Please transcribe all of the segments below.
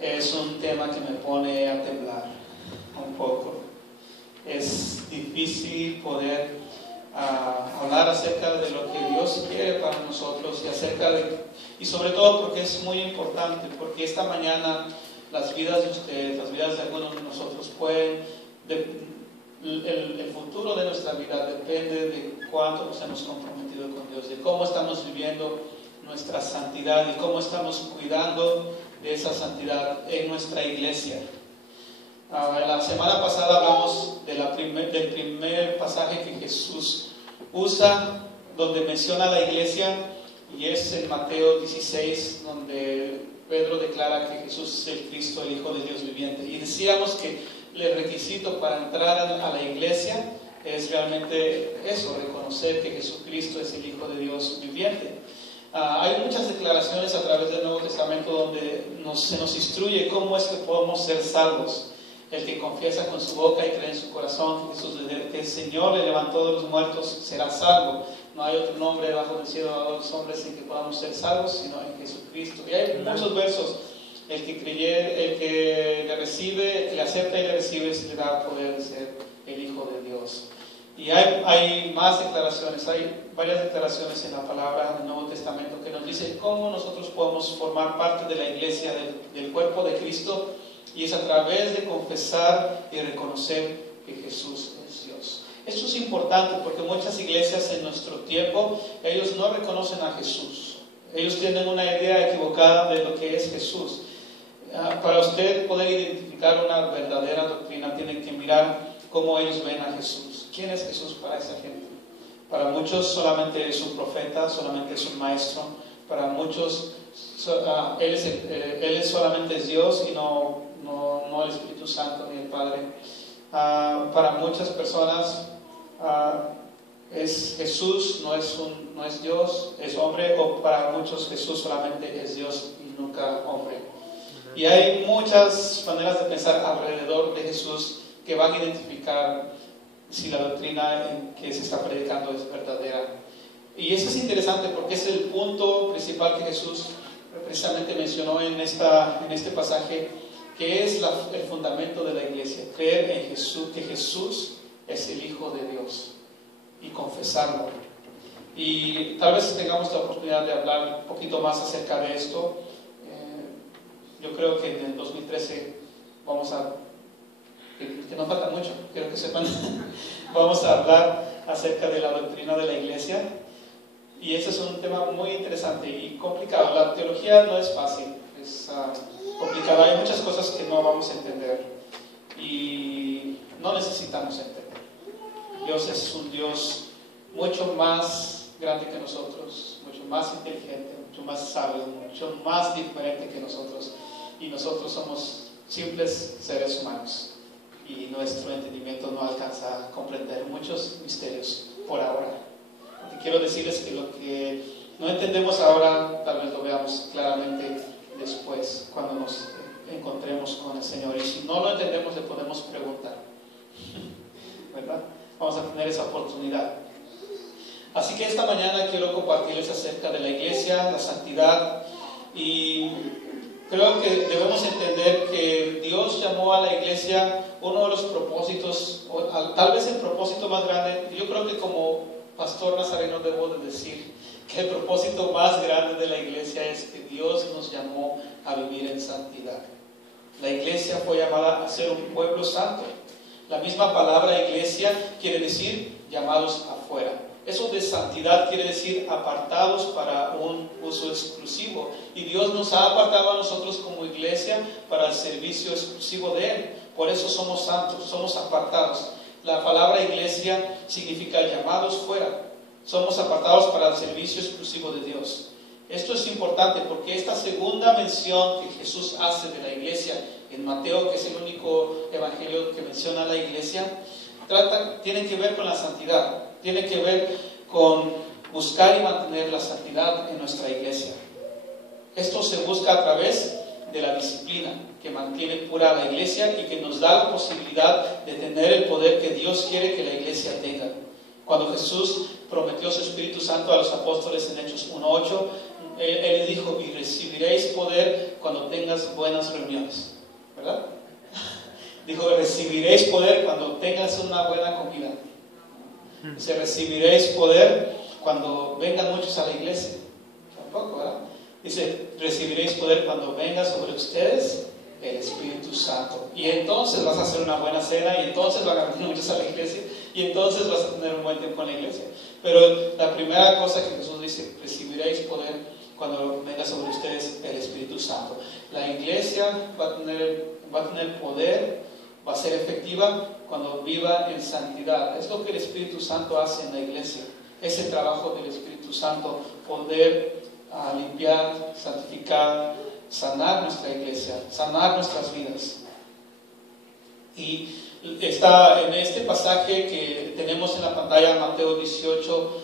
es un tema que me pone a temblar un poco. Es difícil poder hablar acerca de lo que Dios quiere para nosotros y sobre todo porque es muy importante, porque esta mañana las vidas de ustedes, las vidas de algunos de nosotros el futuro de nuestra vida depende de cuánto nos hemos comprometido con Dios, de cómo estamos viviendo nuestra santidad y cómo estamos cuidando de esa santidad en nuestra iglesia. La semana pasada hablamos del primer pasaje que Jesús usa, donde menciona la iglesia, y es en Mateo 16, donde Pedro declara que Jesús es el Cristo, el Hijo de Dios viviente. Y decíamos que el requisito para entrar a la iglesia es realmente eso, reconocer que Jesucristo es el Hijo de Dios viviente. Hay muchas declaraciones a través del Nuevo Testamento donde se nos instruye cómo es que podemos ser salvos. El que confiesa con su boca y cree en su corazón que Jesús, que el Señor le levantó de los muertos, será salvo. No hay otro nombre debajo del cielo a los hombres en que podamos ser salvos, sino en Jesucristo. Y hay muchos versos. El que le recibe, el que le acepta y le recibe, se le da poder de ser el Hijo de Dios. Y hay más declaraciones, hay varias declaraciones en la palabra del Nuevo Testamento que nos dicen cómo nosotros podemos formar parte de la iglesia, del cuerpo de Cristo, y es a través de confesar y reconocer que Jesús es Dios. Esto es importante porque muchas iglesias en nuestro tiempo, ellos no reconocen a Jesús. Ellos tienen una idea equivocada de lo que es Jesús. Para usted poder identificar una verdadera doctrina, tiene que mirar cómo ellos ven a Jesús. ¿Quién es Jesús para esa gente? Para muchos solamente es un profeta, solamente es un maestro. Para muchos Él solamente es Dios y no el Espíritu Santo ni el Padre. Para muchas personas Jesús no es Dios, es hombre, o para muchos Jesús solamente es Dios y nunca hombre. Y hay muchas maneras de pensar alrededor de Jesús que van a identificar si la doctrina en que se está predicando es verdadera. Y eso es interesante porque es el punto principal que Jesús precisamente mencionó en este pasaje, que es el fundamento de la iglesia: creer en Jesús, que Jesús es el Hijo de Dios, y confesarlo. Y tal vez tengamos la oportunidad de hablar un poquito más acerca de esto. Yo creo que en el 2013 que no falta mucho, quiero que sepan, vamos a hablar acerca de la doctrina de la iglesia. Y ese es un tema muy interesante y complicado. La teología no es fácil, es complicada. Hay muchas cosas que no vamos a entender y no necesitamos entender. Dios es un Dios mucho más grande que nosotros, mucho más inteligente, mucho más sabio, mucho más diferente que nosotros. Y nosotros somos simples seres humanos y nuestro entendimiento no alcanza a comprender muchos misterios por ahora. Lo que quiero decirles que lo que no entendemos ahora, tal vez lo veamos claramente después, cuando nos encontremos con el Señor. Y si no lo entendemos, le podemos preguntar, ¿verdad? Vamos a tener esa oportunidad. Así que esta mañana quiero compartirles acerca de la iglesia, la santidad, y creo que debemos entender que Dios llamó a la iglesia, uno de los propósitos, o tal vez el propósito más grande. Yo creo que como pastor nazareno debo de decir que el propósito más grande de la iglesia es que Dios nos llamó a vivir en santidad. La iglesia fue llamada a ser un pueblo santo. La misma palabra iglesia quiere decir llamados afuera. Eso de santidad quiere decir apartados para un uso exclusivo. Y Dios nos ha apartado a nosotros como iglesia para el servicio exclusivo de Él. Por eso somos santos, somos apartados. La palabra iglesia significa llamados fuera. Somos apartados para el servicio exclusivo de Dios. Esto es importante porque esta segunda mención que Jesús hace de la iglesia en Mateo, que es el único evangelio que menciona a la iglesia, tiene que ver con la santidad. Tiene que ver con buscar y mantener la santidad en nuestra iglesia. Esto se busca a través de la disciplina que mantiene pura la iglesia y que nos da la posibilidad de tener el poder que Dios quiere que la iglesia tenga. Cuando Jesús prometió su Espíritu Santo a los apóstoles en Hechos 1:8, Él les dijo, y recibiréis poder cuando tengas buenas reuniones, ¿verdad? Dijo, recibiréis poder cuando tengas una buena comida. Dice, recibiréis poder cuando vengan muchos a la iglesia. Tampoco, ¿verdad? Dice, recibiréis poder cuando venga sobre ustedes el Espíritu Santo. Y entonces vas a hacer una buena cena, y entonces van a venir muchos a la iglesia, y entonces vas a tener un buen tiempo en la iglesia. Pero la primera cosa que Jesús dice, recibiréis poder cuando venga sobre ustedes el Espíritu Santo. La iglesia va a tener poder, va a ser efectiva cuando viva en santidad. Es lo que el Espíritu Santo hace en la iglesia. Es el trabajo del Espíritu Santo, poder limpiar, santificar, sanar nuestra iglesia, sanar nuestras vidas. Y está en este pasaje que tenemos en la pantalla, Mateo 18,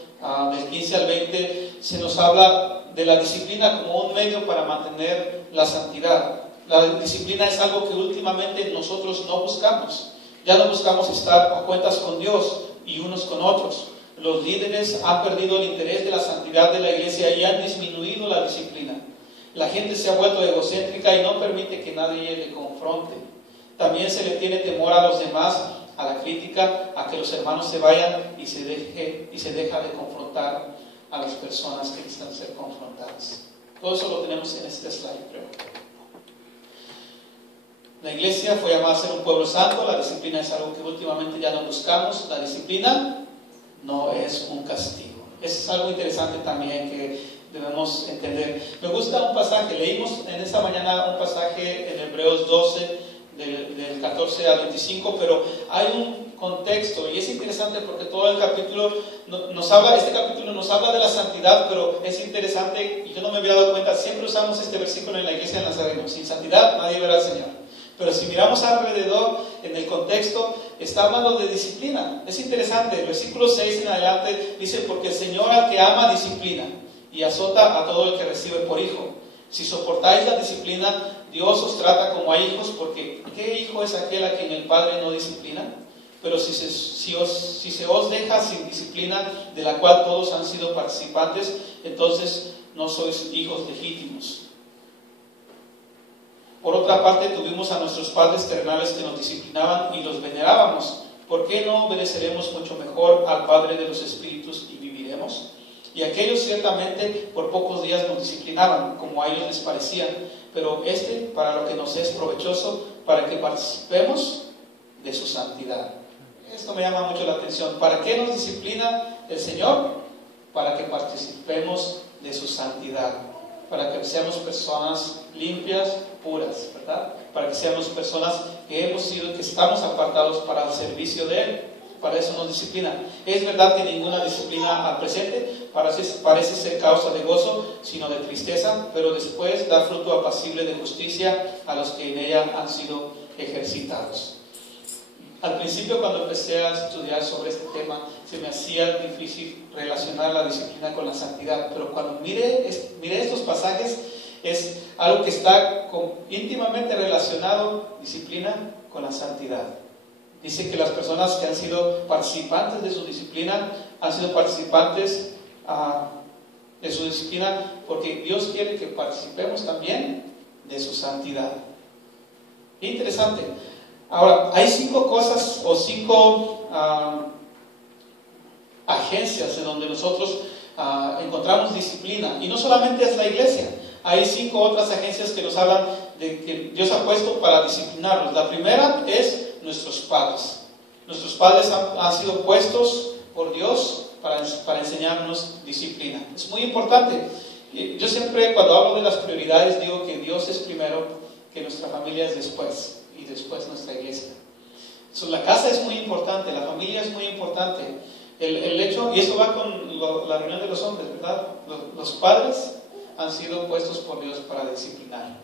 del 15 al 20, se nos habla de la disciplina como un medio para mantener la santidad. La disciplina es algo que últimamente nosotros no buscamos. Ya no buscamos estar a cuentas con Dios y unos con otros. Los líderes han perdido el interés de la santidad de la iglesia y han disminuido la disciplina. La gente se ha vuelto egocéntrica y no permite que nadie le confronte. También se le tiene temor a los demás, a la crítica, a que los hermanos se vayan y se deja de confrontar a las personas que necesitan ser confrontadas. Todo eso lo tenemos en este slide, creo. La iglesia fue llamada a ser un pueblo santo. La disciplina es algo que últimamente ya no buscamos. La disciplina no es un castigo. Eso es algo interesante también que debemos entender. Me gusta un pasaje, leímos en esta mañana un pasaje en Hebreos 12, del 14 al 25, pero hay un contexto y es interesante porque todo el capítulo este capítulo nos habla de la santidad, pero es interesante y yo no me había dado cuenta, siempre usamos este versículo en la iglesia de Nazareno: sin santidad nadie verá al Señor. Pero si miramos alrededor, en el contexto, está hablando de disciplina. Es interesante, el versículo 6 en adelante dice: porque el Señor al que ama disciplina y azota a todo el que recibe por hijo. Si soportáis la disciplina, Dios os trata como a hijos, porque ¿qué hijo es aquel a quien el Padre no disciplina? Pero si se os deja sin disciplina, de la cual todos han sido participantes, entonces no sois hijos legítimos. Por otra parte, tuvimos a nuestros padres terrenales que nos disciplinaban y los venerábamos. ¿Por qué no obedeceremos mucho mejor al Padre de los Espíritus y viviremos? Y aquellos ciertamente por pocos días nos disciplinaban, como a ellos les parecía, pero para lo que nos es provechoso, para que participemos de su santidad. Esto me llama mucho la atención. ¿Para qué nos disciplina el Señor? Para que participemos de su santidad, para que seamos personas limpias, puras, ¿verdad? Para que seamos personas que estamos apartados para el servicio de Él. Para eso nos disciplina. Es verdad que ninguna disciplina al presente parece ser causa de gozo, sino de tristeza, pero después da fruto apacible de justicia a los que en ella han sido ejercitados. Al principio, cuando empecé a estudiar sobre este tema, se me hacía difícil relacionar la disciplina con la santidad, pero cuando miré estos pasajes, es algo que está íntimamente relacionado, disciplina, con la santidad. Dice que las personas que han sido participantes de su disciplina han sido participantes de su disciplina porque Dios quiere que participemos también de su santidad. Interesante. Ahora, hay 5 cosas o 5 agencias en donde nosotros encontramos disciplina. Y no solamente es la iglesia. Hay 5 otras agencias que nos hablan de que Dios ha puesto para disciplinarnos. La primera es nuestros padres. Nuestros padres han sido puestos por Dios para enseñarnos disciplina. Es muy importante. Yo siempre, cuando hablo de las prioridades, digo que Dios es primero, que nuestra familia es después, y después nuestra iglesia. La casa es muy importante, la familia es muy importante. El hecho, y esto va con la reunión de los hombres, ¿verdad? Los padres han sido puestos por Dios para disciplinar.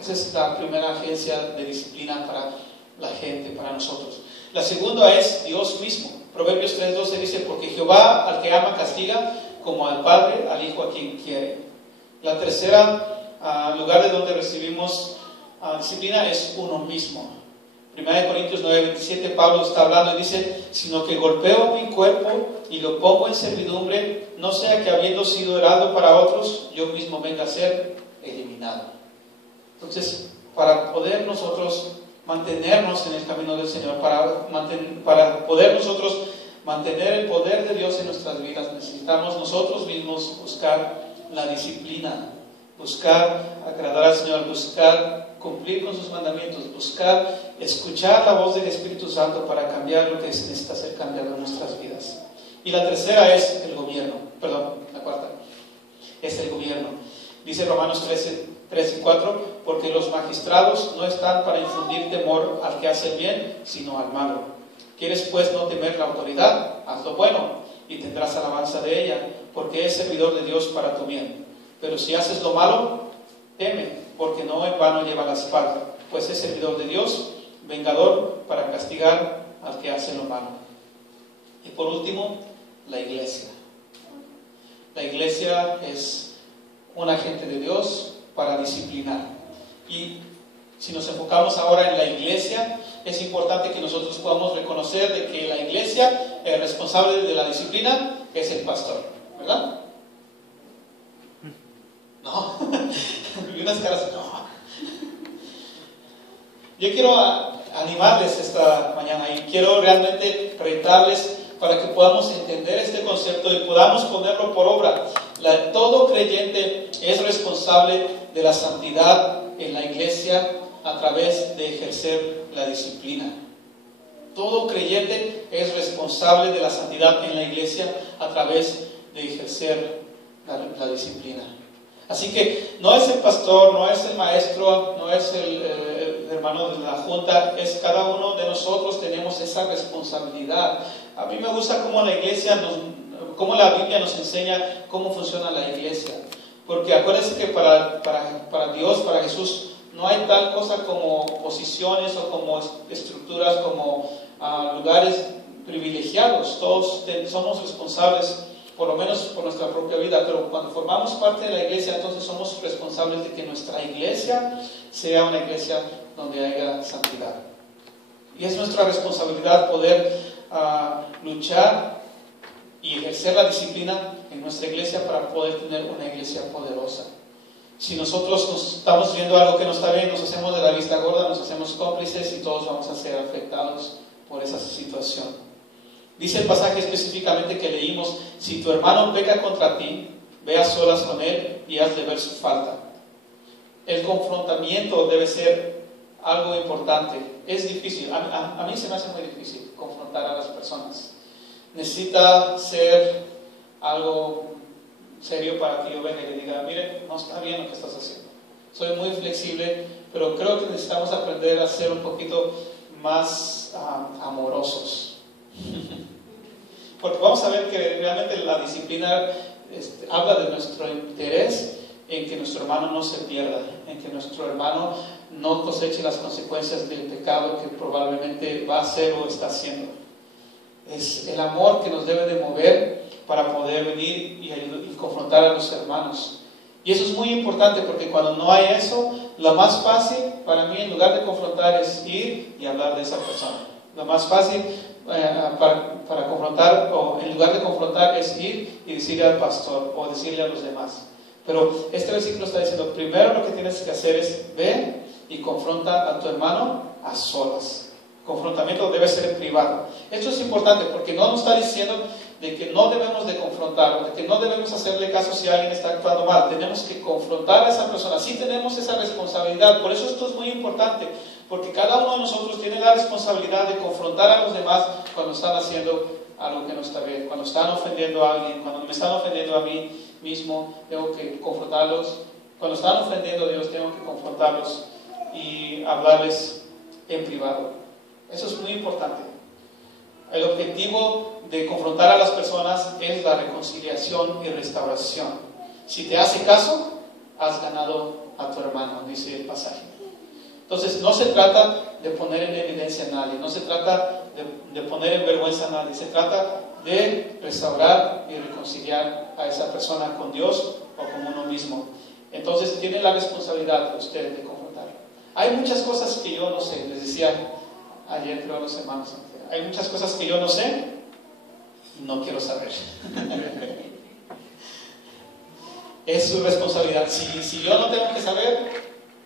Esa es la primera agencia de disciplina para la gente, para nosotros. La segunda es Dios mismo. Proverbios 3:12 dice: porque Jehová al que ama castiga, como al padre al hijo a quien quiere. La tercera lugar de donde recibimos disciplina es uno mismo. 1 Corintios 9:27 Pablo está hablando y dice: sino que golpeo mi cuerpo y lo pongo en servidumbre, no sea que habiendo sido heraldo para otros, yo mismo venga a ser eliminado. Entonces, para poder nosotros mantenernos en el camino del Señor, para poder nosotros mantener el poder de Dios en nuestras vidas, necesitamos nosotros mismos buscar la disciplina, buscar agradar al Señor, buscar cumplir con sus mandamientos, buscar escuchar la voz del Espíritu Santo para cambiar lo que necesita ser cambiado en nuestras vidas. Y la tercera es el gobierno, la cuarta es el gobierno. Dice Romanos 13:4, porque los magistrados no están para infundir temor al que hace el bien, sino al malo. ¿Quieres pues no temer la autoridad? Haz lo bueno y tendrás alabanza de ella, porque es servidor de Dios para tu bien. Pero si haces lo malo, teme, porque no en vano lleva la espada, pues es servidor de Dios, vengador para castigar al que hace lo malo. Y por último, la iglesia. La iglesia es un agente de Dios para disciplinar. Y si nos enfocamos ahora en la iglesia, es importante que nosotros podamos reconocer de que la iglesia, el responsable de la disciplina, es el pastor, ¿verdad? No, y unas caras, no. Yo quiero animarles esta mañana y quiero realmente retarles para que podamos entender este concepto y podamos ponerlo por obra. Todo creyente es responsable de la santidad en la iglesia a través de ejercer la disciplina. Todo creyente es responsable de la santidad en la iglesia a través de ejercer la disciplina. Así que no es el pastor, no es el maestro, no es el hermano de la junta, es cada uno de nosotros tenemos esa responsabilidad. A mí me gusta cómo cómo la Biblia nos enseña cómo funciona la iglesia. Porque acuérdense que para Dios, para Jesús, no hay tal cosa como posiciones o como estructuras, como lugares privilegiados. Todos somos responsables, por lo menos por nuestra propia vida, pero cuando formamos parte de la iglesia, entonces somos responsables de que nuestra iglesia sea una iglesia donde haya santidad. Y es nuestra responsabilidad poder luchar y ejercer la disciplina en nuestra iglesia para poder tener una iglesia poderosa. Si nosotros estamos viendo algo que no está bien, nos hacemos de la vista gorda, nos hacemos cómplices y todos vamos a ser afectados por esa situación. Dice el pasaje específicamente que leímos: si tu hermano peca contra ti, ve a solas con él y haz de ver su falta. El confrontamiento debe ser algo importante. Es difícil, a mí se me hace muy difícil confrontar a las personas. Necesita ser algo serio para que yo venga y le diga: mire, no está bien lo que estás haciendo. Soy muy flexible, pero creo que necesitamos aprender a ser un poquito más amorosos. Porque vamos a ver que realmente la disciplina habla de nuestro interés en que nuestro hermano no se pierda, en que nuestro hermano no coseche las consecuencias del pecado que probablemente va a hacer o está haciendo. Es el amor que nos debe de mover para poder venir y confrontar a los hermanos. Y eso es muy importante, porque cuando no hay eso, lo más fácil para mí, en lugar de confrontar, es ir y hablar de esa persona. Lo más fácil para confrontar, o en lugar de confrontar, es ir y decirle al pastor o decirle a los demás. Pero este versículo está diciendo: primero lo que tienes que hacer es ver y confronta a tu hermano a solas. Confrontamiento debe ser privado. Esto es importante porque no nos está diciendo de que no debemos de confrontar, de que no debemos hacerle caso si alguien está actuando mal. Tenemos que confrontar a esa persona. Sí tenemos esa responsabilidad. Por eso esto es muy importante, porque cada uno de nosotros tiene la responsabilidad de confrontar a los demás cuando están haciendo algo que no está bien, cuando están ofendiendo a alguien, cuando me están ofendiendo a mí mismo, tengo que confrontarlos. Cuando están ofendiendo a Dios, tengo que confrontarlos y hablarles en privado. Eso es muy importante. El objetivo de confrontar a las personas es la reconciliación y restauración. Si te hace caso, has ganado a tu hermano, dice el pasaje. Entonces, no se trata de poner en evidencia a nadie, no se trata de poner en vergüenza a nadie, se trata de restaurar y reconciliar a esa persona con Dios o con uno mismo. Entonces, tiene la responsabilidad de usted de confrontar. Hay muchas cosas que yo no sé, les decía, ayer creo los hermanos. Hay muchas cosas que yo no sé y no quiero saber. Es su responsabilidad. Si yo no tengo que saber,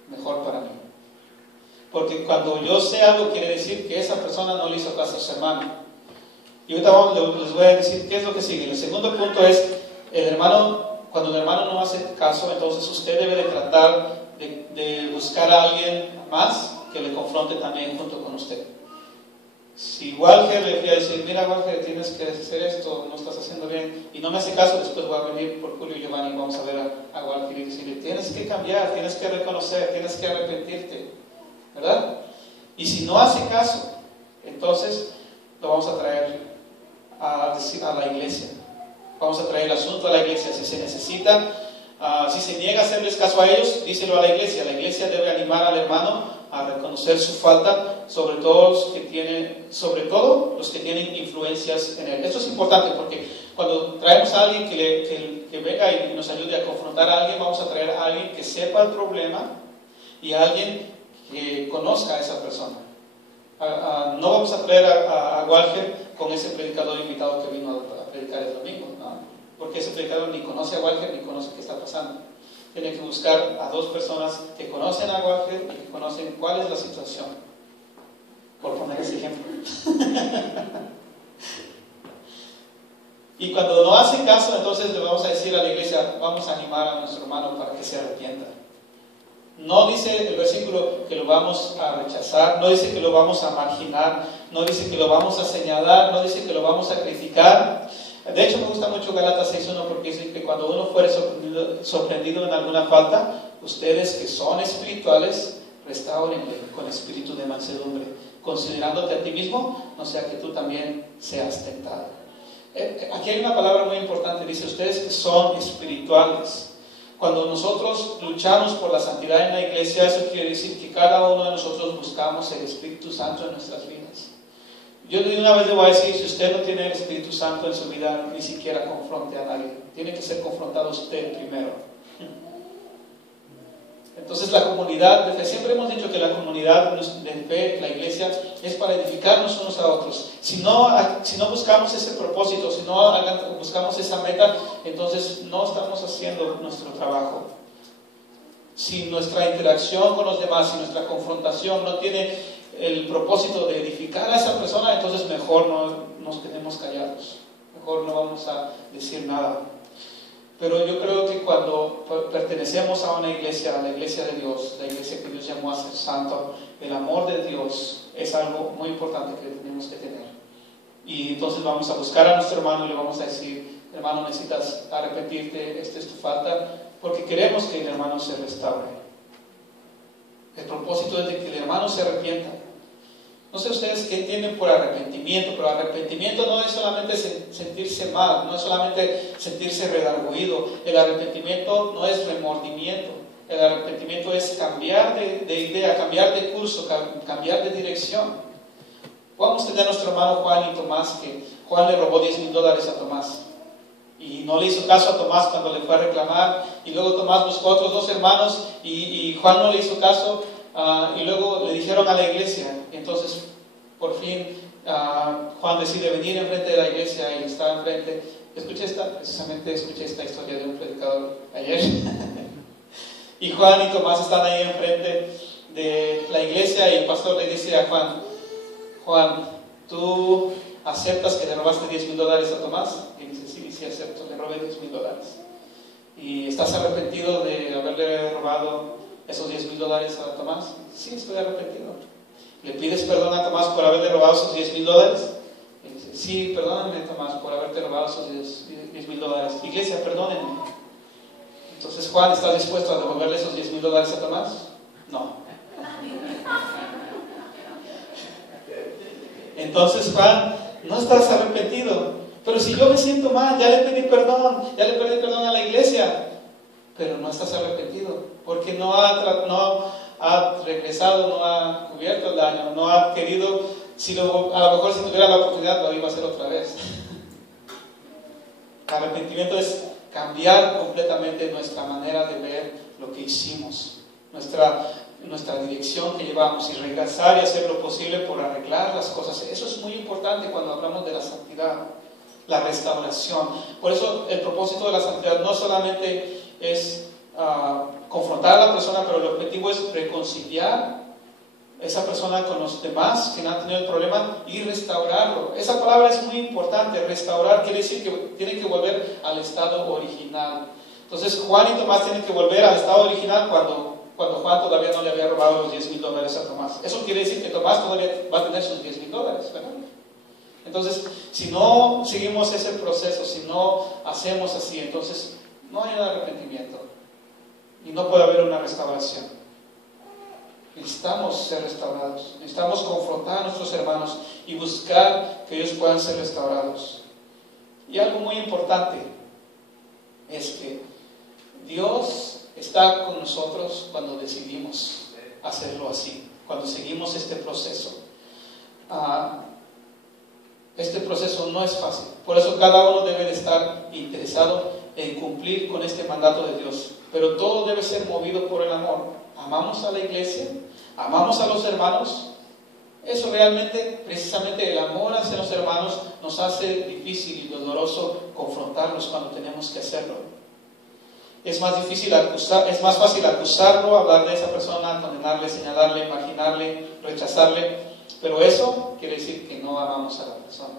mejor para mí. Porque cuando yo sé algo, quiere decir que esa persona no le hizo caso a su hermano. Y ahorita les voy a decir qué es lo que sigue. El segundo punto es, cuando el hermano no hace caso, entonces usted debe de tratar de buscar a alguien más que le confronte también junto con usted. Si Walter le voy a decir, mira Walter, tienes que hacer esto, no estás haciendo bien, y no me hace caso, después voy a venir por Julio y Giovanni y vamos a ver a Walter y decirle, tienes que cambiar, tienes que reconocer, tienes que arrepentirte, ¿verdad? Y si no hace caso, entonces lo vamos a traer a la iglesia. Vamos a traer el asunto a la iglesia. Si se necesita, si se niega a hacerles caso a ellos, díselo a la iglesia. La iglesia debe animar al hermano a reconocer su falta, sobre todo los que tienen influencias en él. Esto es importante porque cuando traemos a alguien que venga y nos ayude a confrontar a alguien, vamos a traer a alguien que sepa el problema y a alguien que conozca a esa persona. No vamos a traer a Walter con ese predicador invitado que vino a predicar el domingo, ¿no? Porque ese predicador ni conoce a Walter ni conoce qué está pasando. Tiene que buscar a dos personas que conocen a Walter y que conocen cuál es la situación, por poner ese ejemplo. Y cuando no hace caso, entonces le vamos a decir a la iglesia, vamos a animar a nuestro hermano para que se arrepienta. No dice el versículo que lo vamos a rechazar, no dice que lo vamos a marginar, no dice que lo vamos a señalar, no dice que lo vamos a criticar. De hecho me gusta mucho Gálatas 6:1 porque dice que cuando uno fuere sorprendido en alguna falta, ustedes que son espirituales, restáurenle con espíritu de mansedumbre, considerándote a ti mismo, no sea que tú también seas tentado. Aquí hay una palabra muy importante, dice ustedes que son espirituales. Cuando nosotros luchamos por la santidad en la iglesia, eso quiere decir que cada uno de nosotros buscamos el Espíritu Santo en nuestras vidas. Yo de una vez le voy a decir, si usted no tiene el Espíritu Santo en su vida, ni siquiera confronte a nadie. Tiene que ser confrontado usted primero. Entonces la comunidad de fe, siempre hemos dicho que la comunidad de fe, la iglesia, es para edificarnos unos a otros. Si no buscamos ese propósito, si no buscamos esa meta, entonces no estamos haciendo nuestro trabajo. Si nuestra interacción con los demás, si nuestra confrontación no tiene el propósito de edificar a esa persona, entonces mejor no nos quedemos callados, mejor no vamos a decir nada. Pero yo creo que cuando pertenecemos a una iglesia, a la iglesia de Dios, la iglesia que Dios llamó a ser santo, el amor de Dios es algo muy importante que tenemos que tener. Y entonces vamos a buscar a nuestro hermano y le vamos a decir, hermano, necesitas arrepentirte, esta es tu falta, porque queremos que el hermano se restaure. El propósito es de que el hermano se arrepienta. No sé ustedes qué entienden por arrepentimiento, pero arrepentimiento no es solamente sentirse mal, no es solamente sentirse redarguido. El arrepentimiento no es remordimiento. El arrepentimiento es cambiar de idea, cambiar de curso, cambiar de dirección. Vamos a tener a nuestro hermano Juan y Tomás, que Juan le robó $10,000 a Tomás. Y no le hizo caso a Tomás cuando le fue a reclamar. Y luego Tomás buscó a otros dos hermanos y Juan no le hizo caso. Y luego le dijeron a la iglesia. Entonces, por fin, Juan decide venir enfrente de la iglesia y está enfrente. Precisamente escuché esta historia de un predicador ayer. Y Juan y Tomás están ahí enfrente de la iglesia y el pastor le dice a Juan, Juan, ¿tú aceptas que le robaste $10,000 a Tomás? Y dice, sí acepto, le robé $10,000. ¿Y estás arrepentido de haberle robado esos $10,000 a Tomás? Sí, estoy arrepentido. ¿Le pides perdón a Tomás por haberle robado esos $10,000? Y dice, sí, perdóname Tomás por haberte robado esos $10,000. Iglesia, perdónenme. Entonces, Juan, ¿estás dispuesto a devolverle esos $10,000 a Tomás? No. Entonces, Juan, no estás arrepentido. Pero si yo me siento mal, ya le pedí perdón a la iglesia. Pero no estás arrepentido, porque no ha regresado, no ha cubierto el daño, no ha querido, a lo mejor si tuviera la oportunidad lo iba a hacer otra vez. Arrepentimiento es cambiar completamente nuestra manera de ver lo que hicimos, nuestra dirección que llevamos y regresar y hacer lo posible por arreglar las cosas. Eso es muy importante cuando hablamos de la santidad, la restauración. Por eso el propósito de la santidad no solamente es confrontar a la persona, pero el objetivo es reconciliar a esa persona con los demás que no han tenido el problema y restaurarlo. Esa palabra es muy importante. Restaurar quiere decir que tiene que volver al estado original. Entonces Juan y Tomás tienen que volver al estado original cuando Juan todavía no le había robado los $10,000 a Tomás. Eso quiere decir que Tomás todavía va a tener sus $10,000, ¿verdad? Entonces, si no seguimos ese proceso, si no hacemos así, entonces no hay un arrepentimiento y no puede haber una restauración. Necesitamos ser restaurados, necesitamos confrontar a nuestros hermanos y buscar que ellos puedan ser restaurados. Y algo muy importante es que Dios está con nosotros cuando decidimos hacerlo así, cuando seguimos este proceso. Este proceso no es fácil, por eso cada uno debe de estar interesado en cumplir con este mandato de Dios, pero todo debe ser movido por el amor. Amamos a la iglesia, amamos a los hermanos. Eso realmente, precisamente el amor hacia los hermanos nos hace difícil y doloroso confrontarlos cuando tenemos que hacerlo. Es más fácil acusarlo, hablar de esa persona, condenarle, señalarle, marginarle, rechazarle, pero eso quiere decir que no amamos a la persona.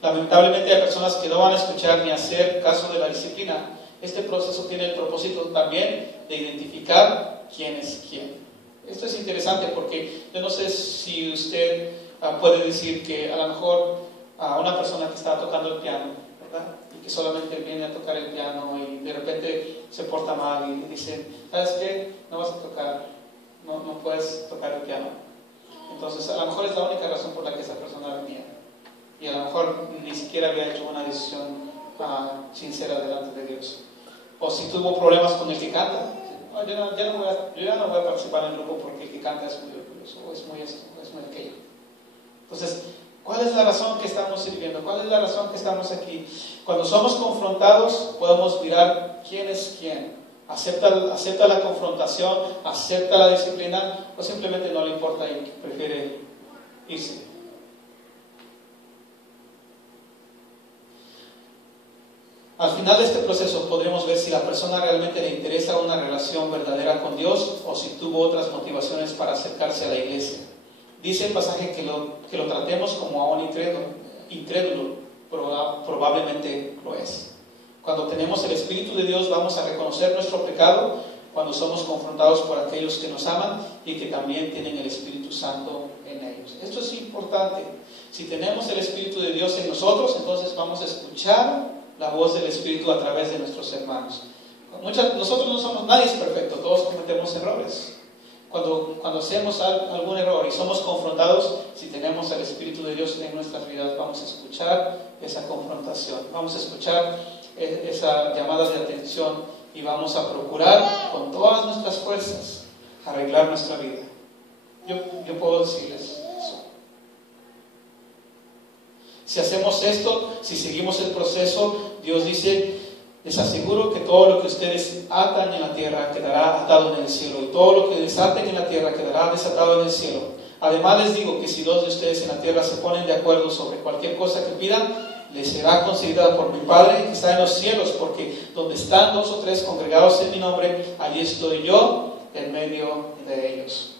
Lamentablemente hay personas que no van a escuchar ni hacer caso de la disciplina. Este proceso tiene el propósito también de identificar quién es quién. Esto es interesante porque yo no sé si usted puede decir que a lo mejor a una persona que está tocando el piano, ¿verdad? Y que solamente viene a tocar el piano y de repente se porta mal y dice, ¿sabes qué? No vas a tocar, no puedes tocar el piano. Entonces a lo mejor es la única razón por la que esa persona venía. Y a lo mejor ni siquiera había hecho una decisión sincera delante de Dios. O si tuvo problemas con el que canta, yo ya no voy a participar en el grupo porque el que canta es muy orgulloso, o es muy esto, o es muy aquello. Entonces, ¿cuál es la razón que estamos sirviendo? ¿Cuál es la razón que estamos aquí? Cuando somos confrontados, podemos mirar quién es quién. ¿Acepta la confrontación? ¿Acepta la disciplina? ¿O simplemente no le importa y prefiere irse? Al final de este proceso podremos ver si la persona realmente le interesa una relación verdadera con Dios o si tuvo otras motivaciones para acercarse a la iglesia. Dice el pasaje que lo tratemos como a un incrédulo, probablemente lo es. Cuando tenemos el Espíritu de Dios vamos a reconocer nuestro pecado cuando somos confrontados por aquellos que nos aman y que también tienen el Espíritu Santo en ellos. Esto es importante. Si tenemos el Espíritu de Dios en nosotros, entonces vamos a escuchar la voz del Espíritu a través de nuestros hermanos. Nosotros no somos, nadie es perfecto, todos cometemos errores. Cuando hacemos algún error y somos confrontados, si tenemos el Espíritu de Dios en nuestras vidas, vamos a escuchar esa confrontación, vamos a escuchar esas llamadas de atención y vamos a procurar con todas nuestras fuerzas arreglar nuestra vida. Yo puedo decirles eso. Si hacemos esto, si seguimos el proceso, Dios dice, les aseguro que todo lo que ustedes atan en la tierra quedará atado en el cielo, y todo lo que desaten en la tierra quedará desatado en el cielo. Además les digo que si dos de ustedes en la tierra se ponen de acuerdo sobre cualquier cosa que pidan, les será concedida por mi Padre que está en los cielos, porque donde están 2 o 3 congregados en mi nombre, allí estoy yo en medio de ellos.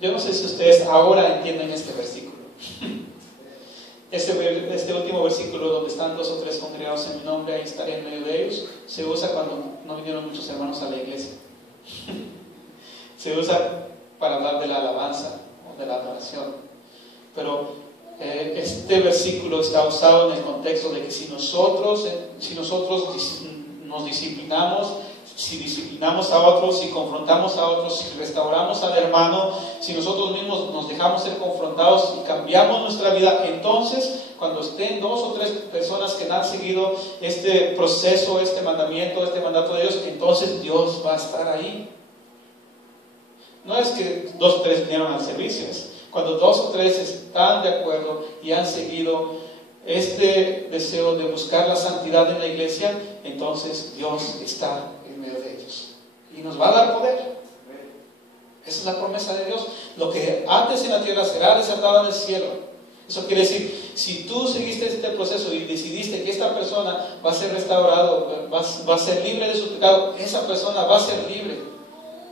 Yo no sé si ustedes ahora entienden este versículo. Este último versículo, donde están 2 o 3 congregados en mi nombre, ahí estaré en medio de ellos, se usa cuando no vinieron muchos hermanos a la iglesia. Se usa para hablar de la alabanza o de la adoración. Pero este versículo está usado en el contexto de que si nosotros nos disciplinamos, si disciplinamos a otros, si confrontamos a otros, si restauramos al hermano, si nosotros mismos nos dejamos ser confrontados y cambiamos nuestra vida, entonces cuando estén 2 o 3 personas que han seguido este proceso, este mandamiento, este mandato de Dios, entonces Dios va a estar ahí. No es que 2 o 3 vinieron al servicio, es cuando 2 o 3 están de acuerdo y han seguido este deseo de buscar la santidad en la iglesia, entonces Dios está en medio de ellos y nos va a dar poder. Esa es la promesa de Dios. Lo que ates en la tierra será desatado en el cielo. Eso quiere decir, si tú seguiste este proceso y decidiste que esta persona va a ser restaurado, va a ser libre de su pecado, esa persona va a ser libre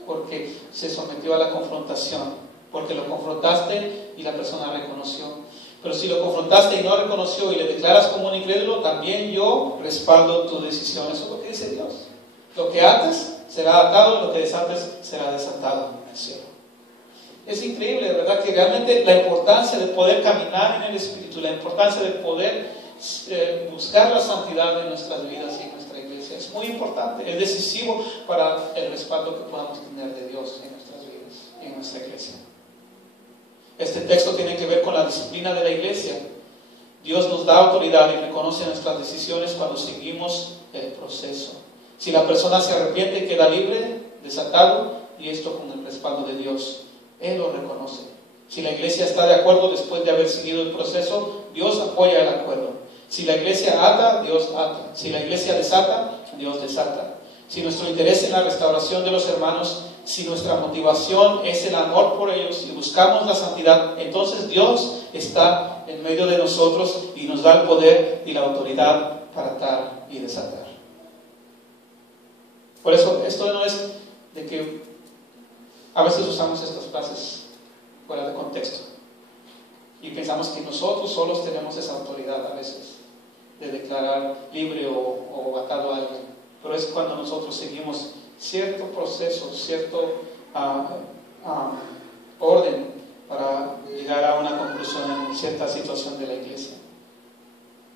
porque se sometió a la confrontación, porque lo confrontaste y la persona reconoció. Pero si lo confrontaste y no reconoció y le declaras como un incrédulo, también yo respaldo tu decisión. Eso es lo que dice Dios. Lo que ates será atado, lo que desates será desatado en el cielo. Es increíble, de verdad, que realmente la importancia de poder caminar en el Espíritu, la importancia de poder buscar la santidad en nuestras vidas y en nuestra iglesia, es muy importante, es decisivo para el respaldo que podamos tener de Dios en nuestras vidas y en nuestra iglesia. Este texto tiene que ver con la disciplina de la iglesia. Dios nos da autoridad y reconoce nuestras decisiones cuando seguimos el proceso. Si la persona se arrepiente, queda libre, desatado, y esto con el respaldo de Dios. Él lo reconoce. Si la iglesia está de acuerdo después de haber seguido el proceso, Dios apoya el acuerdo. Si la iglesia ata, Dios ata. Si la iglesia desata, Dios desata. Si nuestro interés en la restauración de los hermanos, si nuestra motivación es el amor por ellos y buscamos la santidad, entonces Dios está en medio de nosotros y nos da el poder y la autoridad para atar y desatar. Por eso, esto no es de que a veces usamos estas frases fuera de contexto y pensamos que nosotros solos tenemos esa autoridad a veces de declarar libre o atado a alguien, pero es cuando nosotros seguimos cierto proceso, cierto orden para llegar a una conclusión en cierta situación de la iglesia.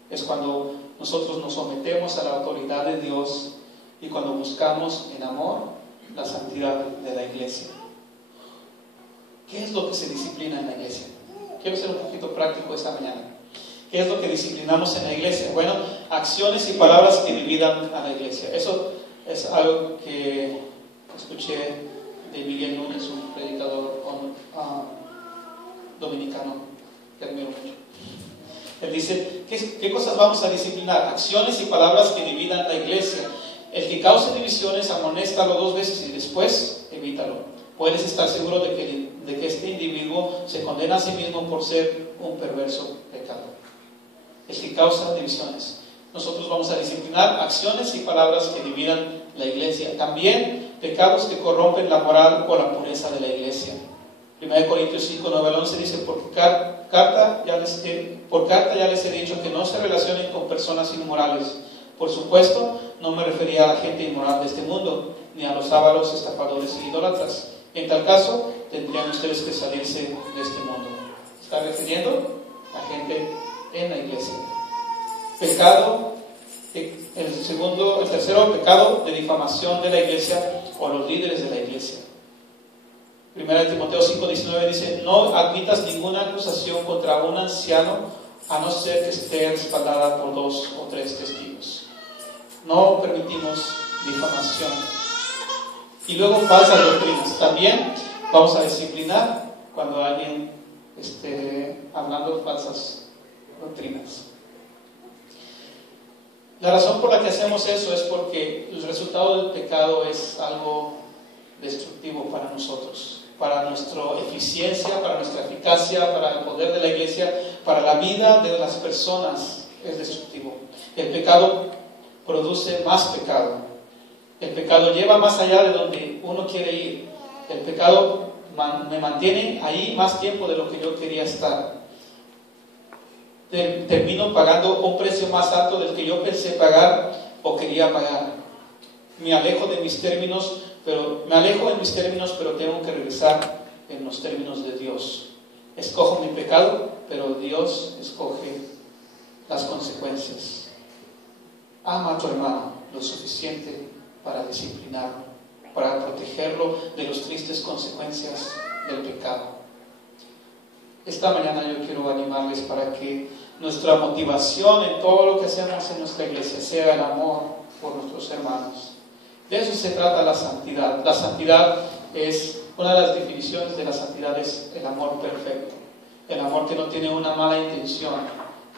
Es cuando nosotros nos sometemos a la autoridad de Dios y cuando buscamos en amor la santidad de la iglesia. ¿Qué es lo que se disciplina en la iglesia? Quiero ser un poquito práctico esta mañana. ¿Qué es lo que disciplinamos en la iglesia? Bueno, acciones y palabras que dividan a la iglesia. Eso es algo que escuché de Miguel Núñez, un predicador dominicano que admiro mucho. Él dice, ¿qué cosas vamos a disciplinar? Acciones y palabras que dividan la iglesia. El que cause divisiones, amonéstalo 2 veces y después evítalo. Puedes estar seguro de que este individuo se condena a sí mismo por ser un perverso pecador. El que causa divisiones. Nosotros vamos a disciplinar acciones y palabras que dividan la iglesia. También pecados que corrompen la moral o la pureza de la iglesia. 1 Corintios 5, 9 al 11 dice, por carta ya les he dicho que no se relacionen con personas inmorales. Por supuesto, no me refería a la gente inmoral de este mundo, ni a los ávaros, estafadores y idólatras. En tal caso, tendrían ustedes que salirse de este mundo. Está refiriendo a gente en la iglesia. Pecado, el tercero, pecado de difamación de la iglesia o los líderes de la iglesia. 1 Timoteo 5:19 dice, no admitas ninguna acusación contra un anciano a no ser que esté respaldada por 2 o 3 testigos. No permitimos difamación. Y luego falsas doctrinas. También vamos a disciplinar cuando alguien esté hablando falsas doctrinas. La razón por la que hacemos eso es porque el resultado del pecado es algo destructivo para nosotros, para nuestra eficiencia, para nuestra eficacia, para el poder de la iglesia, para la vida de las personas es destructivo. El pecado produce más pecado. El pecado lleva más allá de donde uno quiere ir. El pecado me mantiene ahí más tiempo de lo que yo quería estar. Termino pagando un precio más alto del que yo pensé pagar o quería pagar. Me alejo en mis términos, pero tengo que regresar en los términos de Dios. Escojo mi pecado, pero Dios escoge las consecuencias. Ama a tu hermano lo suficiente para disciplinarlo, para protegerlo de las tristes consecuencias del pecado. Esta mañana yo quiero animarles para que nuestra motivación en todo lo que hacemos en nuestra iglesia sea el amor por nuestros hermanos. De eso se trata la santidad. La santidad es, una de las definiciones de la santidad es el amor perfecto. El amor que no tiene una mala intención.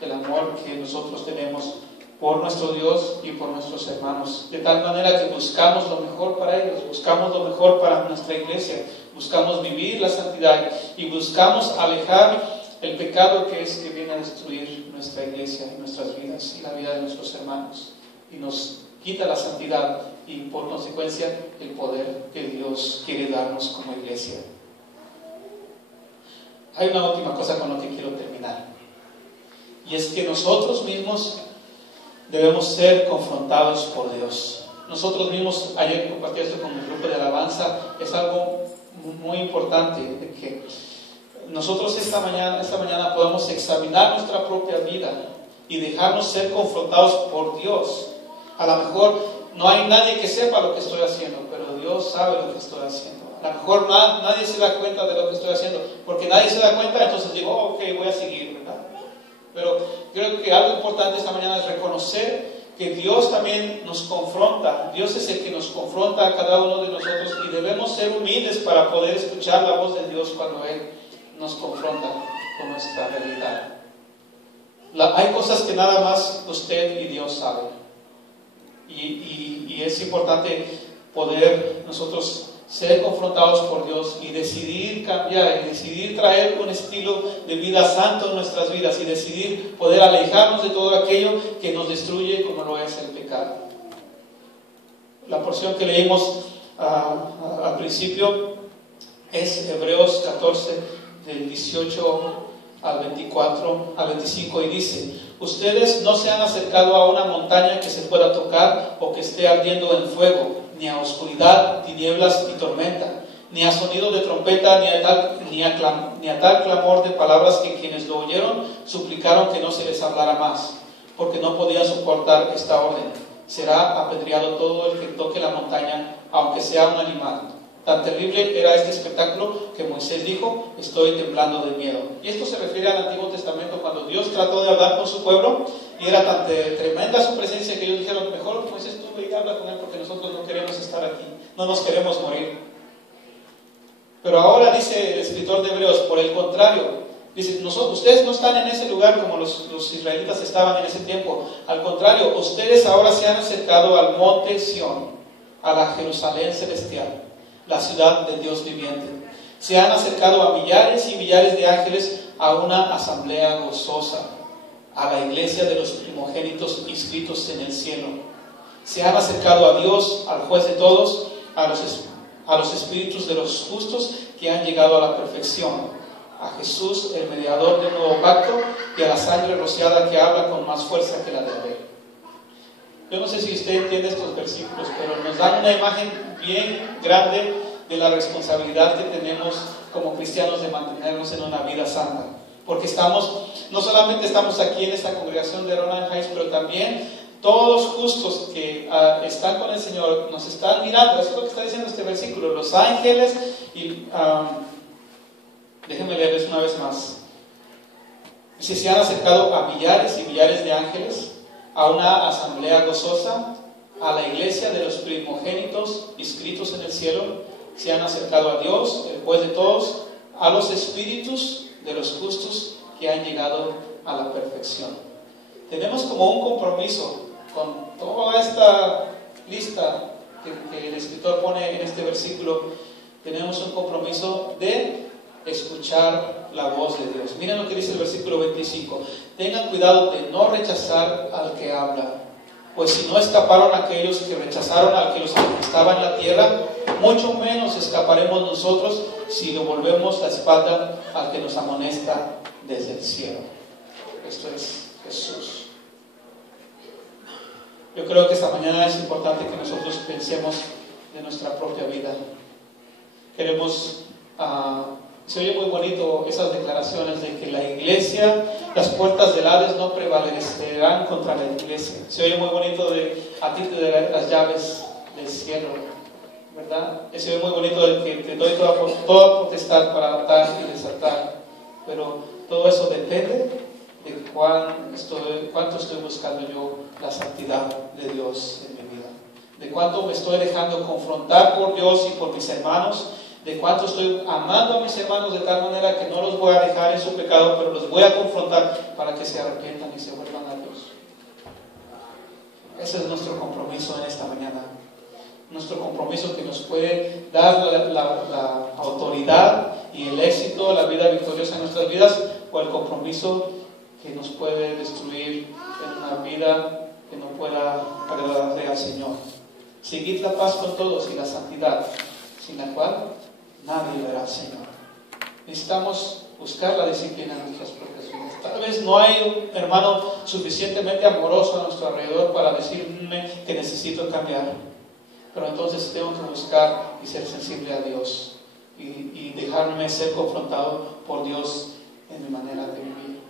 El amor que nosotros tenemos por nuestro Dios y por nuestros hermanos, de tal manera que buscamos lo mejor para ellos, buscamos lo mejor para nuestra iglesia, buscamos vivir la santidad y buscamos alejar el pecado que viene a destruir nuestra iglesia y nuestras vidas y la vida de nuestros hermanos, y nos quita la santidad y por consecuencia el poder que Dios quiere darnos como iglesia. Hay una última cosa con lo que quiero terminar, y es que nosotros mismos debemos ser confrontados por Dios. Nosotros mismos, ayer compartí esto con el grupo de alabanza, es algo muy importante, de que nosotros esta mañana podamos examinar nuestra propia vida y dejarnos ser confrontados por Dios. A lo mejor no hay nadie que sepa lo que estoy haciendo, pero Dios sabe lo que estoy haciendo. A lo mejor nadie se da cuenta de lo que estoy haciendo, porque nadie se da cuenta, entonces digo, ok, voy a seguir, ¿verdad? Pero creo que algo importante esta mañana es reconocer que Dios también nos confronta. Dios es el que nos confronta a cada uno de nosotros, y debemos ser humildes para poder escuchar la voz de Dios cuando Él nos confronta con nuestra realidad. Hay cosas que nada más usted y Dios saben, y es importante poder nosotros ser confrontados por Dios y decidir cambiar, y decidir traer un estilo de vida santo en nuestras vidas, y decidir poder alejarnos de todo aquello que nos destruye, como lo es el pecado. La porción que leímos al principio es Hebreos 14, del 18 al 24 al 25, y dice: ustedes no se han acercado a una montaña que se pueda tocar o que esté ardiendo en fuego, ni a oscuridad, tinieblas y tormenta, ni a sonido de trompeta, ni a tal clamor de palabras que quienes lo oyeron suplicaron que no se les hablara más, porque no podían soportar esta orden: será apedreado todo el que toque la montaña, aunque sea un animal. Tan terrible era este espectáculo que Moisés dijo: estoy temblando de miedo. Y esto se refiere al Antiguo Testamento, cuando Dios trató de hablar con su pueblo, y era tan tremenda su presencia que ellos dijeron: mejor Moisés, tú ve y habla con él, porque nosotros no queremos estar aquí, no nos queremos morir. Pero ahora dice el escritor de Hebreos, por el contrario, dice: ustedes no están en ese lugar como los israelitas estaban en ese tiempo. Al contrario, ustedes ahora se han acercado al monte Sión, a la Jerusalén celestial, la ciudad del Dios viviente. Se han acercado a millares y millares de ángeles, a una asamblea gozosa, a la iglesia de los primogénitos inscritos en el cielo. Se han acercado a Dios, al juez de todos, a los espíritus de los justos que han llegado a la perfección, a Jesús, el mediador del nuevo pacto, y a la sangre rociada que habla con más fuerza que la del rey. Yo no sé si usted entiende estos versículos, pero nos dan una imagen bien grande de la responsabilidad que tenemos como cristianos de mantenernos en una vida santa. Porque no solamente estamos aquí en esta congregación de Roland Heights, pero también todos los justos que están con el Señor nos están mirando. Eso es lo que está diciendo este versículo. Los ángeles, y déjenme leerles una vez más. Dice: se han acercado a millares y millares de ángeles, a una asamblea gozosa, a la iglesia de los primogénitos inscritos en el cielo. Se han acercado a Dios, el juez de todos, a los espíritus de los justos que han llegado a la perfección. Tenemos como un compromiso con toda esta lista que el escritor pone en este versículo. Tenemos un compromiso de escuchar la voz de Dios. Miren lo que dice el versículo 25: tengan cuidado de no rechazar al que habla, pues si no escaparon aquellos que rechazaron al que estaba en la tierra, mucho menos escaparemos nosotros si le volvemos la espalda al que nos amonesta desde el cielo. Esto es Jesús. Yo creo que esta mañana es importante que nosotros pensemos de nuestra propia vida. Se oye muy bonito esas declaraciones de que la iglesia, las puertas del Hades no prevalecerán contra la iglesia. Se oye muy bonito a ti te daré las llaves del cielo, ¿verdad? Se oye muy bonito de que te doy toda potestad para atar y desatar. Pero todo eso depende de cuánto estoy buscando yo la santidad de Dios en mi vida, de cuánto me estoy dejando confrontar por Dios y por mis hermanos, de cuánto estoy amando a mis hermanos de tal manera que no los voy a dejar en su pecado, pero los voy a confrontar para que se arrepientan y se vuelvan a Dios. Ese es nuestro compromiso en esta mañana. Nuestro compromiso que nos puede dar la autoridad y el éxito, la vida victoriosa en nuestras vidas, o el compromiso que nos puede destruir en una vida que no pueda agradarle al Señor. Seguid la paz con todos y la santidad, sin la cual nadie verá al Señor. Necesitamos buscar la disciplina en nuestras propias vidas. Tal vez no hay un hermano suficientemente amoroso a nuestro alrededor para decirme que necesito cambiar, pero entonces tengo que buscar y ser sensible a Dios y dejarme ser confrontado por Dios en mi manera de vivir.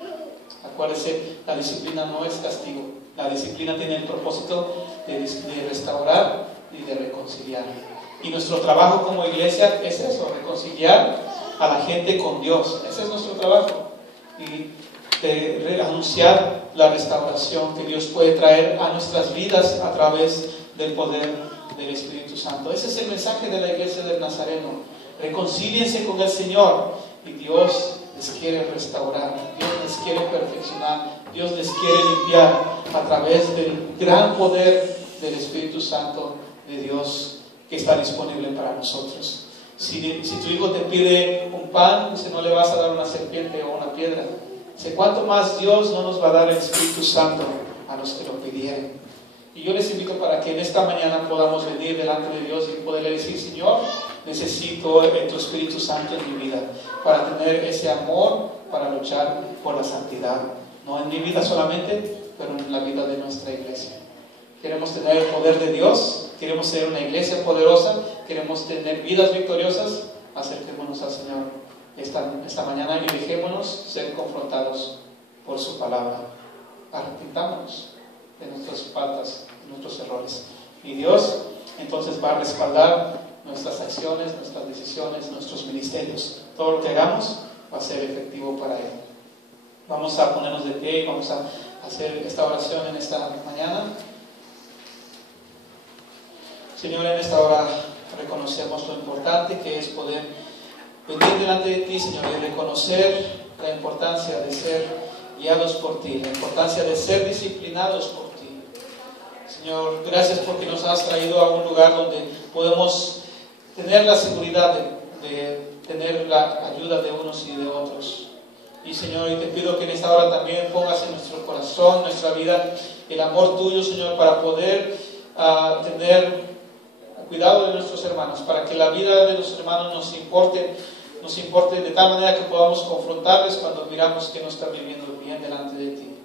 Acuérdese, la disciplina no es castigo. La disciplina tiene el propósito de restaurar y de reconciliar. Y nuestro trabajo como iglesia es eso, reconciliar a la gente con Dios. Ese es nuestro trabajo. Y de anunciar la restauración que Dios puede traer a nuestras vidas a través del poder del Espíritu Santo. Ese es el mensaje de la iglesia del Nazareno. Reconcíliense con el Señor y Dios les quiere restaurar, Dios les quiere perfeccionar, Dios les quiere limpiar a través del gran poder del Espíritu Santo de Dios que está disponible para nosotros. Si tu hijo te pide un pan, no le vas a dar una serpiente o una piedra. ¿Cuánto más Dios no nos va a dar el Espíritu Santo a los que lo pidieran? Y yo les invito para que en esta mañana podamos venir delante de Dios y poderle decir: Señor, necesito tu Espíritu Santo en mi vida para tener ese amor, para luchar por la santidad, no en mi vida solamente, pero en la vida de nuestra iglesia. Queremos tener el poder de Dios, queremos ser una iglesia poderosa, queremos tener vidas victoriosas. Acerquémonos al Señor esta mañana y dejémonos ser confrontados por su palabra. Arrepentámonos de nuestras faltas, de nuestros errores, y Dios entonces va a respaldar nuestras acciones, nuestras decisiones, nuestros ministerios. Todo lo que hagamos va a ser efectivo para Él. Vamos a ponernos de pie y vamos a hacer esta oración en esta mañana. Señor, en esta hora reconocemos lo importante que es poder venir delante de ti, Señor, y reconocer la importancia de ser guiados por ti, la importancia de ser disciplinados por ti. Señor, gracias porque nos has traído a un lugar donde podemos tener la seguridad de tener la ayuda de unos y de otros. Y Señor, y te pido que en esta hora también pongas en nuestro corazón, en nuestra vida, el amor tuyo, Señor, para poder tener cuidado de nuestros hermanos, para que la vida de nuestros hermanos nos importe de tal manera que podamos confrontarles cuando miramos que no están viviendo bien delante de ti.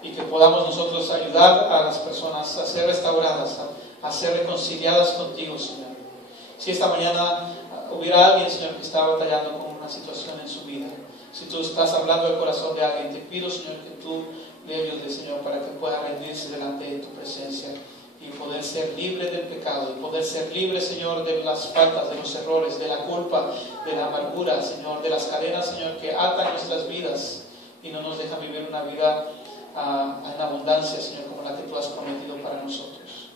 Y que podamos nosotros ayudar a las personas a ser restauradas, a ser reconciliadas contigo, Señor. Si esta mañana hubiera alguien, Señor, que está batallando con una situación en su vida, si tú estás hablando del corazón de alguien, te pido, Señor, que tú le ayudes, Señor, para que pueda rendirse delante de tu presencia y poder ser libre del pecado, y poder ser libre, Señor, de las faltas, de los errores, de la culpa, de la amargura, Señor, de las cadenas, Señor, que atan nuestras vidas y no nos dejan vivir una vida en abundancia, Señor, como la que tú has prometido para nosotros.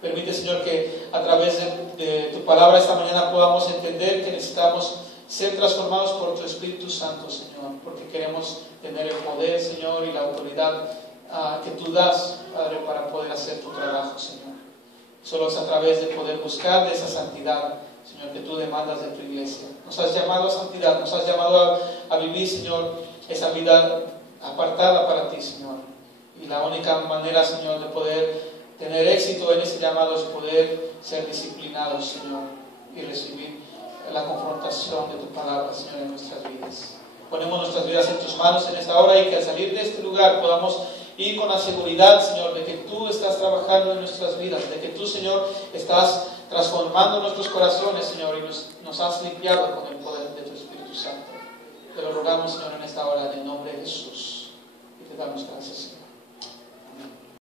Permite, Señor, que a través de tu palabra esta mañana podamos entender que necesitamos ser transformados por tu Espíritu Santo, Señor, porque queremos tener el poder, Señor, y la autoridad que tú das, Padre, para poder hacer tu trabajo, Señor. Solo es a través de poder buscar de esa santidad, Señor, que tú demandas de tu iglesia. Nos has llamado a santidad, nos has llamado a vivir, Señor, esa vida apartada para ti, Señor. Y la única manera, Señor, de poder tener éxito en ese llamado es poder ser disciplinados, Señor, y recibir la confrontación de tu palabra, Señor, en nuestras vidas. Ponemos nuestras vidas en tus manos en esta hora, y que al salir de este lugar podamos ir con la seguridad, Señor, de que tú estás trabajando en nuestras vidas, de que tú, Señor, estás transformando nuestros corazones, Señor, y nos has limpiado con el poder de tu Espíritu Santo. Te lo rogamos, Señor, en esta hora, en el nombre de Jesús, y te damos gracias, Señor.